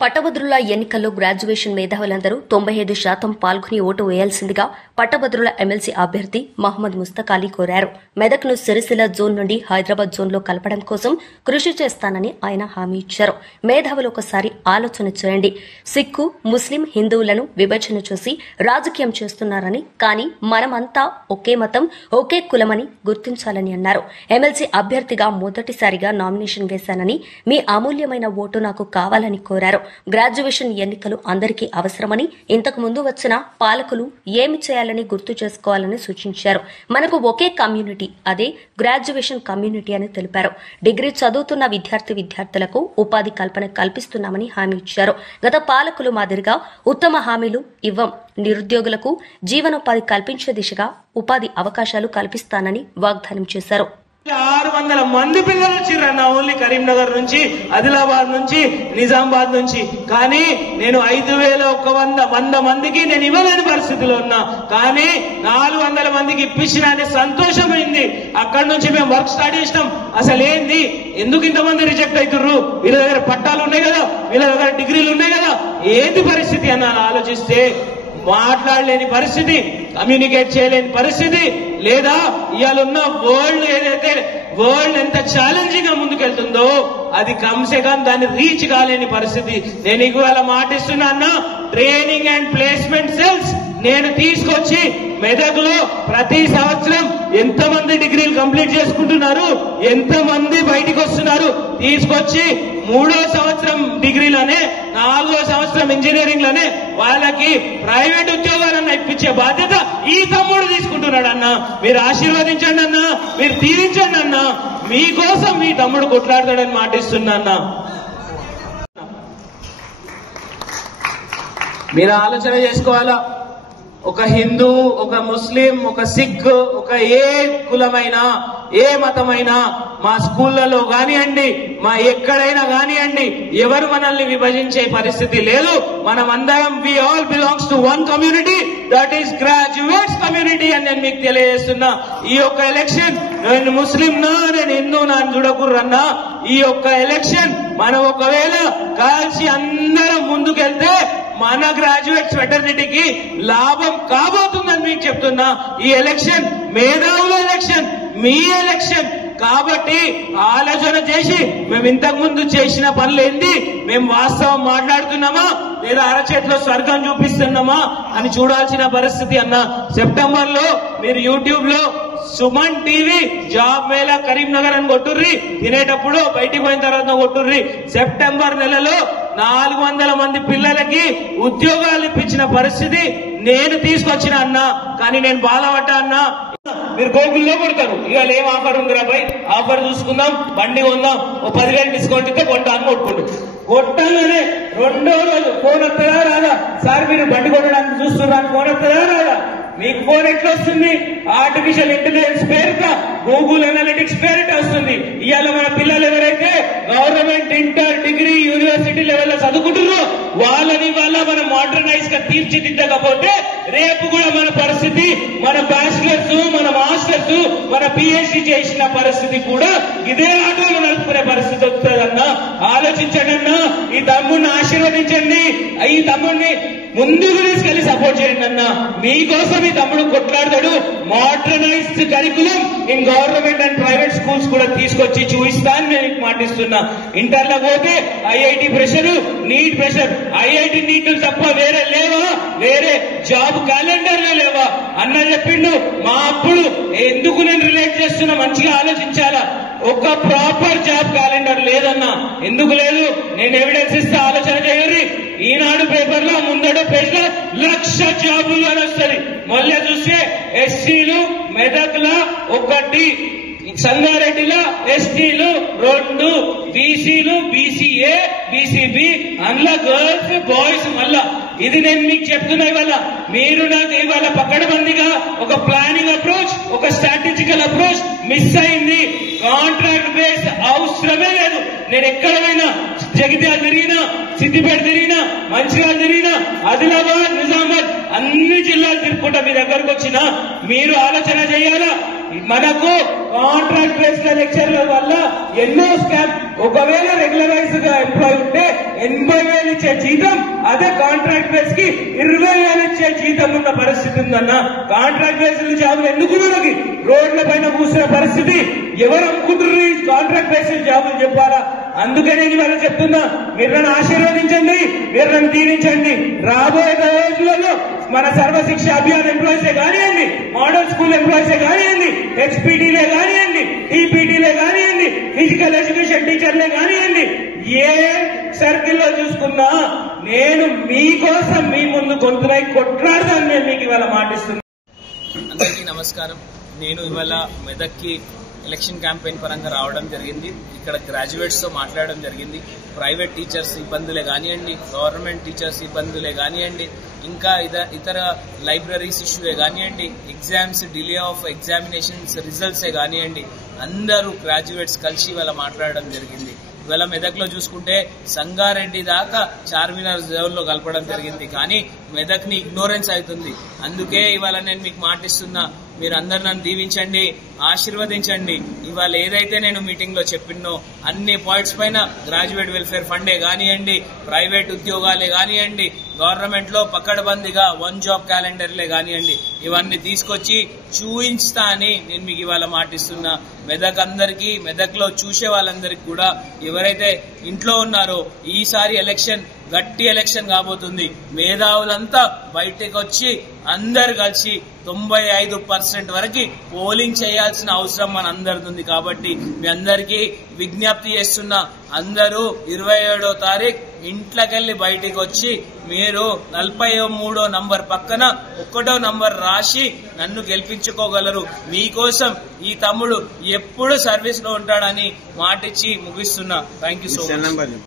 పట్టభద్రుల ఎన్నికల్లో గ్రాడ్యుయేషన్ మేధావులందరూ 95% పాల్గొని ఓటు వేయాల్సిందిగా పట్టభద్రుల ఎమ్మెల్సీ అభ్యర్థి మహమ్మద్ ముస్తక్ అలీ కోరారు. మెదక్ను సిరిసిల్ల జోన్ నుండి హైదరాబాద్ జోన్లో కలపడం కోసం కృషి చేస్తానని ఆయన హామీ ఇచ్చారు. మేధావులు ఒకసారి ఆలోచన చేయండి. సిక్కు, ముస్లిం, హిందువులను విభజన చేసి రాజకీయం చేస్తున్నారని, కానీ మనమంతా ఒకే మతం, ఒకే కులమని గుర్తించాలని అన్నారు. ఎమ్మెల్సీ అభ్యర్థిగా మొదటిసారిగా నామినేషన్ వేశానని, మీ అమూల్యమైన ఓటు నాకు కావాలని కోరారు. గ్రాడ్యుయేషన్ ఎన్నికలు అందరికీ అవసరమని, ఇంతకు ముందు వచ్చిన పాలకులు ఏమి చేయాలని గుర్తు చేసుకోవాలని సూచించారు. మనకు ఒకే కమ్యూనిటీ, అదే గ్రాడ్యుయేషన్ కమ్యూనిటీ అని తెలిపారు. డిగ్రీ చదువుతున్న విద్యార్థులకు ఉపాధి కల్పన కల్పిస్తున్నామని హామీ ఇచ్చారు. గత పాలకులు మాదిరిగా ఉత్తమ హామీలు ఇవ్వం, నిరుద్యోగులకు జీవనోపాధి కల్పించే దిశగా ఉపాధి అవకాశాలు కల్పిస్తానని వాగ్దానం చేశారు. 600 మంది పిల్లలు వచ్చిర్రన్న ఓన్లీ కరీంనగర్ నుంచి, ఆదిలాబాద్ నుంచి, నిజామాబాద్ నుంచి. కానీ నేను 5100 మందికి నేను ఇవ్వలేని పరిస్థితిలో ఉన్నా. కానీ 400 మందికి ఇప్పించిన అనే సంతోషమైంది. అక్కడి నుంచి మేము వర్క్ స్టార్ట్ చేసినాం. అసలు ఏంది, ఎందుకు ఇంతమంది రిజెక్ట్ అవుతుర్రు? వీళ్ళ దగ్గర పట్టాలు ఉన్నాయి కదా, వీళ్ళ దగ్గర డిగ్రీలు ఉన్నాయి కదా, ఏంది పరిస్థితి అన్న ఆలోచిస్తే మాట్లాడలేని పరిస్థితి, కమ్యూనికేట్ చేయలేని పరిస్థితి, లేదా ఇవాళ వరల్డ్ ఎంత ఛాలెంజింగ్ గా ముందుకెళ్తుందో అది కమ్సేకం దాన్ని రీచ్ కాలేని పరిస్థితి. నేను ఇవాళ మాటిస్తున్నా అన్న, ట్రైనింగ్ అండ్ ప్లేస్మెంట్ సెల్స్ నేను తీసుకొచ్చి మెదక్లో ప్రతి సంవత్సరం ఎంతమంది డిగ్రీలు కంప్లీట్ చేసుకుంటున్నారు, ఎంతమంది బయటికి వస్తున్నారు తీసుకొచ్చి 3వ సంవత్సరం డిగ్రీలోనే, 4వ సంవత్సరం ఇంజనీరింగ్ లోనే వాళ్ళకి ప్రైవేట్ ఉద్యోగాలన్నా ఇప్పించే బాధ్యత ఈ తమ్ముడు తీసుకుంటున్నాడు అన్న. మీరు ఆశీర్వదించండి అన్న, మీరు దీవించండి అన్న. మీకోసం మీ తమ్ముడు కొట్లాడతాడని మాటిస్తున్నా అన్న. మీరు ఆలోచన చేసుకోవాలా. ఒక హిందూ, ఒక ముస్లిం, ఒక సిక్, ఒక ఏ కులమైనా, ఏ మతమైనా మా స్కూళ్లలో కానివ్వండి, మా ఎక్కడైనా కానివ్వండి, ఎవరు మనల్ని విభజించే పరిస్థితి లేదు. మనమందరం we all belongs to one community, that is graduates community అని నేను మీకు తెలియజేస్తున్నా. ఈ యొక్క ఎలక్షన్ నేను ముస్లిం నా, నేను హిందూ నా అని చూడకూడదన్నా. ఈ యొక్క ఎలక్షన్ మనం ఒకవేళ కలిసి అందరం ముందుకెళ్తే మన గ్రాడ్యుయేట్స్ వెటర్నిటీకి లాభం కాబోతుందని మీకు చెప్తున్నా. ఈ ఎలక్షన్ మేధావుల ఎలక్షన్, మీ ఎలక్షన్ కాబట్టి ఆలోచన చేసి మేము ఇంతకు ముందు చేసిన పనులు ఏంది, మేము వాస్తవం మాట్లాడుతున్నామా లేదా అరచేతిలో స్వర్గం చూపిస్తున్నామా అని చూడాల్సిన పరిస్థితి అన్న. సెప్టెంబర్ లో మీరు యూట్యూబ్ లో సుమన్ టీవీ జాబ్ మేళా కరీంనగర్ అని కొట్టుర్రి, తినేటప్పుడు బయటికి పోయిన తర్వాత కొట్టుర్రి. సెప్టెంబర్ నెలలో 400 మంది పిల్లలకి ఉద్యోగాలు ఇప్పించిన పరిస్థితి నేను తీసుకొచ్చిన అన్న. కానీ నేను బాధపడ్డా అన్న. మీరు గూగుల్లో కొడతారు, ఇవాళ ఏం ఆఫర్ ఉందిరా బై, ఆఫర్ చూసుకుందాం, బండి కొందాం, ఓ 10,000 డిస్కౌంట్ ఇస్తే కొంటా అని కొట్టుకుంటు. కొట్టగానే 2వ రోజు ఫోన్ వస్తుందా రాదా, సార్ మీరు బండి కొట్టడానికి చూస్తున్నాను, ఫోన్ వస్తుందా రాదా? మీకు ఫోన్ ఎట్లా వస్తుంది? ఆర్టిఫిషియల్ ఇంటెలిజెన్స్ పేరుట, గూగుల్ అనలిటిక్స్ పేరిట వస్తుంది. ఇవాళ మన పిల్లలు ఎవరైతే గవర్నమెంట్ ఇంటర్, డిగ్రీ, యూనివర్సిటీ లెవెల్లో చదువుకుంటున్నారో వాళ్ళని వాళ్ళ మనం మోడర్నైజ్ గా తీర్చిదిద్దకపోతే రేపు కూడా మన పరిస్థితి, మన బ్యాచిలర్స్, మన మాస్టర్స్, మన పిహెచ్డి చేసిన పరిస్థితి కూడా ఇదే ఆటోలు నడుపుకునే పరిస్థితి వస్తుందన్నా. ఆలోచించండి అన్నా. ఈ తమ్ముడిని ఆశీర్వదించండి, ఈ తమ్ముడిని ముందుకు తీసుకెళ్లి సపోర్ట్ చేయండి అన్న. మీకోసం ఈ తమ్ముడు కొట్లాడతాడు. Modernised curriculum in government and private schools కూడా తీసుకొచ్చి చూపిస్తాను నేను మాటిస్తున్నా. ఇంటర్లో పోతే IIT pressure, NEET pressure, IIT నీట్లు తప్ప వేరే లేవా, వేరే జాబ్ క్యాలెండర్లు లేవా అన్న చెప్పిండు. మా అప్పుడు ఎందుకు నేను రిలేట్ చేస్తున్నా, మంచిగా ఆలోచించాలా. ఒక ప్రాపర్ జాబ్ క్యాలెండర్ లేదన్నా. ఎందుకు లేదు? నేను ఎవిడెన్స్ ఇస్తే ఆలోచన చేయరు. ఈనాడు పేపర్ లో ముందడో పేజ్ లో 1,00,000 జాబులు అని వస్తుంది. మళ్ళీ చూస్తే ఎస్సీలు మెదక్లో 1, సంగారెడ్డిలో ఎస్టీలు 2, బీసీలు బీసీఏ, బీసీబీ, అందులో గర్ల్స్, బాయ్స్. మళ్ళా ఇది నేను మీకు చెప్తున్నా. ఇవాళ మీరు నాకు ఇవాళ పకడ్బందీగా ఒక ప్లానింగ్ అప్రోచ్, ఒక స్ట్రాటజికల్ అప్రోచ్ మిస్ అయింది. కాంట్రాక్ట్ బేస్డ్ అవసరమే లేదు. నేను ఎక్కడ పోయినా, జగిత్యాల తిరిగినా, సిద్దిపేట తిరిగినా, మంచిర్యాల తిరిగినా, ఆదిలాబాద్, నిజామాబాద్ అన్ని జిల్లాలు తిరుగుకుంటా మీ దగ్గరకు వచ్చినా మీరు ఆలోచన చేయాలా. మనకు కాంట్రాక్ట్ బేస్డ్ లెక్చర్ల వల్ల ఎన్నో స్కామ్. ఒకవేళ రెగ్యులరైజ్ గా ఎంప్లాయ్ ఉంటే 80,000 ఇచ్చే జీతం అదే కాంట్రాక్ట్ బేస్ కి 20,000 ఇచ్చే జీతం ఉన్న పరిస్థితి ఉందన్న. కాంట్రాక్ట్ బేస్డ్ జాబులు ఎందుకు మనకి రోడ్ల పైన కూర్చున్న పరిస్థితి? ఎవరు అమ్ముకుంటున్నారు ఈ కాంట్రాక్ట్ బేస్డ్ జాబులు చెప్పాలా? అందుకే నేను ఇవాళ చెప్తున్నా, మీరు నన్ను ఆశీర్వదించండి, మీరు నన్ను దీవించండి. రాబోయే రోజులలో మన సర్వశిక్ష అభియాన్ ఎంప్లాయీసే కానివ్వండి, మోడల్ స్కూల్ ఎంప్లాయీసే కానివ్వండి, హెచ్పీటీలే కానివ్వండి, టీపీటీలే కానివ్వండి, ఫిజికల్ ఎడ్యుకేషన్ టీచర్లే కానివ్వండి, ఏ సర్కిల్లో చూసుకున్నా నేను మీకోసం మీ ముందు గొంతునై కొట్లాడతాను. నేను మీకు ఇవాళ మాటిస్తున్నాను. అందరికీ నమస్కారం. నేను ఇవాళ మెదక్కి ఎలక్షన్ క్యాంపెయిన్ పరంగా రావడం జరిగింది. ఇక్కడ గ్రాడ్యుయేట్స్ తో మాట్లాడడం జరిగింది. ప్రైవేట్ టీచర్స్ ఇబ్బందులే కానివ్వండి, గవర్నమెంట్ టీచర్స్ ఇబ్బందులే కానివ్వండి, ఇంకా ఇతర లైబ్రరీస్ ఇష్యూయే కానివ్వండి, ఎగ్జామ్స్ డిలే ఆఫ్ ఎగ్జామినేషన్స్ రిజల్ట్సే కానివ్వండి, అందరూ గ్రాడ్యుయేట్స్ కలిసి ఇవాళ మాట్లాడడం జరిగింది. ఇవాళ మెదక్లో చూసుకుంటే సంగారెడ్డి దాకా చార్మినార్ జోన్ లో కలపడం జరిగింది. కానీ మెదక్ ని ఇగ్నోరెన్స్ అవుతుంది. అందుకే ఇవాళ నేను మీకు మాటిస్తున్నా, మీరు అందరు నన్ను దీవించండి, ఆశీర్వదించండి. ఇవాళ ఏదైతే నేను మీటింగ్ లో చెప్పినో అన్ని పాయింట్స్ పైన గ్రాడ్యుయేట్ వెల్ఫేర్ ఫండే కానివ్వండి, ప్రైవేట్ ఉద్యోగాలే కానివ్వండి, గవర్నమెంట్ లో పకడ్బందీగా 1 జాబ్ క్యాలెండర్లే కానివ్వండి, ఇవన్నీ తీసుకొచ్చి చూయించుతా అని నేను మీకు ఇవాళ మాటిస్తున్నా. మెదక్ అందరికీ, మెదక్ లో చూసే వాళ్ళందరికీ కూడా, ఎవరైతే ఇంట్లో ఉన్నారో ఈసారి ఎలక్షన్ గట్టి ఎలక్షన్ కాబోతుంది. మేధావులంతా బయటకు వచ్చి అందరు కలిసి 95% వరకు పోలింగ్ చేయాల్సిన అవసరం మన అందరిది ఉంది. కాబట్టి మీ అందరికీ విజ్ఞప్తి చేస్తున్నా, అందరూ 27వ తారీఖు ఇంట్లోకెళ్లి బయటికి వచ్చి మీరు 43వ నంబర్ పక్కన 1వ నంబర్ రాసి నన్ను గెలిపించుకోగలరు. మీకోసం ఈ తమ్ముడు ఎప్పుడు సర్వీస్ లో ఉంటాడని మాటిచ్చి ముగిస్తున్నా. Thank you so much.